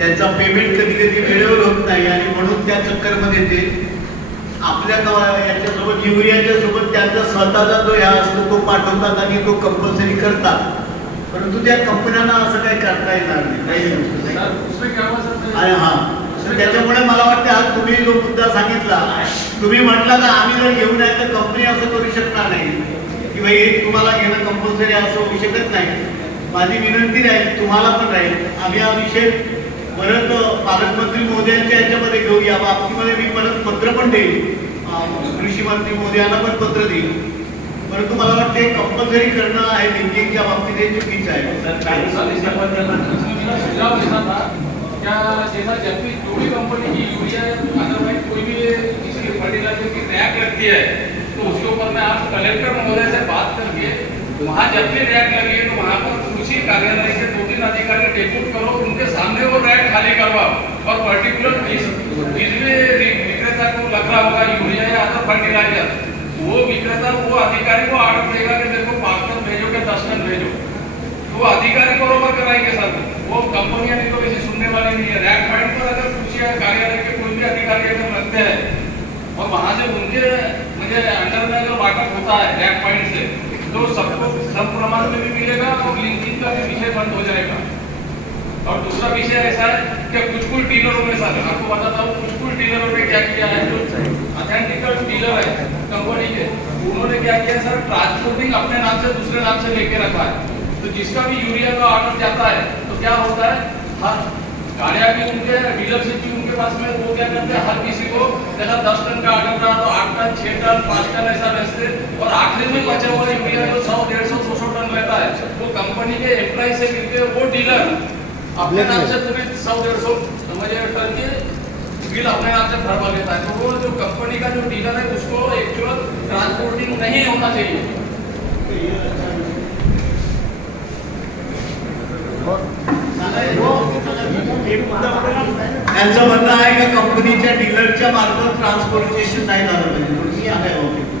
त्यांचा पेमेंट कधी कधी वेळेवर होत नाही आणि म्हणून त्या चक्करमध्ये ते आपल्या याच्यासोबत युरियाच्या सोबत त्यांचा स्वतःचा जो ह्या असतो तो पाठवतात आणि तो कंपल्सरी करतात, परंतु त्या कंपन्यांना असं काही करता येणार नाही. आणि हा त्याच्यामुळे मला वाटतं आज तुम्ही जो मुद्दा सांगितला, तुम्ही म्हटला तर आम्ही जर घेऊन आहे तर कंपनी असं करू शकणार नाही की भाई तुम्हाला घेणं कंपल्सरी असं होऊ शकत नाही. माझी विनंती राहील, तुम्हाला पण राहील, आम्ही हा विषय परत पालकमंत्री महोदयांच्या याच्यामध्ये घेऊ. या बाबतीमध्ये मी परत पत्र पण देईल, कृषी मंत्री महोदयांना पण पत्र देईल, परंतु मला वाटते कंपल्सरी करणं आहे लिंकिंगच्या बाबतीत हे चुकीचं आहे. क्या जैसा जब भी जो भी कंपनी की यूरिया अदरवाइज कोई भी किसी फर्टिलाइजर की रैक लगती है तो उसके ऊपर में आप कलेक्टर महोदय से बात करके वहाँ जब भी रैक लगी है तो वहाँ पर कृषि कार्यालय से 2-3 अधिकारी डेप्यूट करो, उनके सामने वो रैक खाली करवाओ और पर्टिकुलर बिजली विक्रेता को लग रहा होगा यूरिया या अदर फर्टिलाइजर, वो विक्रेता वो अधिकारी को ऑर्डर देगा कि मेरे को 5 टन भेजो कि 10 टन भेजो, तो अधिकारी बरोबर कराएंगे सर. वो कंपनियां नहीं तो वैसे सुनने वाली नहीं है. रैक पॉइंट पर अगर कृषि कार्यालय के कोई भी अधिकारी अगर लगते हैं और वहाँ से उनके मुझे अंडर में अगर वाटअप होता है रैक पॉइंट से, तो सबको सब प्रमाण में भी मिलेगा और लिंकिंग का भी विषय बंद हो जाएगा. और दूसरा विषय ऐसा है कि कुछ डीलरों में सर आपको बताता हूँ, कुछ डीलरों ने क्या किया है, जो ऑथेंटिकल डीलर है कंपनी के, उन्होंने क्या किया सर, ट्रांसपोर्टिंग अपने नाम से दूसरे नाम से लेके रखा है. तो जिसका भी यूरिया का ऑर्डर जाता है तो क्या होता है, हर गाड़ियाँ भी उनके डीलरशिप भी उनके पास में, वो क्या करते हैं हर किसी को जैसा 10 टन का ऑर्डर रहा तो 8 टन 6 टन 5 टन ऐसा बेचते, और आखिर में बचा हुआ यूरिया जो 100-150-200 टन रहता है वो कंपनी के एम्प्लॉय से मिलकर वो डीलर अपने नाम से पूरी 100-150 टन की बिल अपने नाम से भरवा लेता है. तो वो जो कंपनी का जो डीलर है उसको एक्चुअल ट्रांसपोर्टिंग नहीं होना चाहिए. त्यांचं म्हणणं आहे का कंपनीच्या डीलरच्या मार्फत ट्रान्सपोर्टेशन नाही झालं पाहिजे.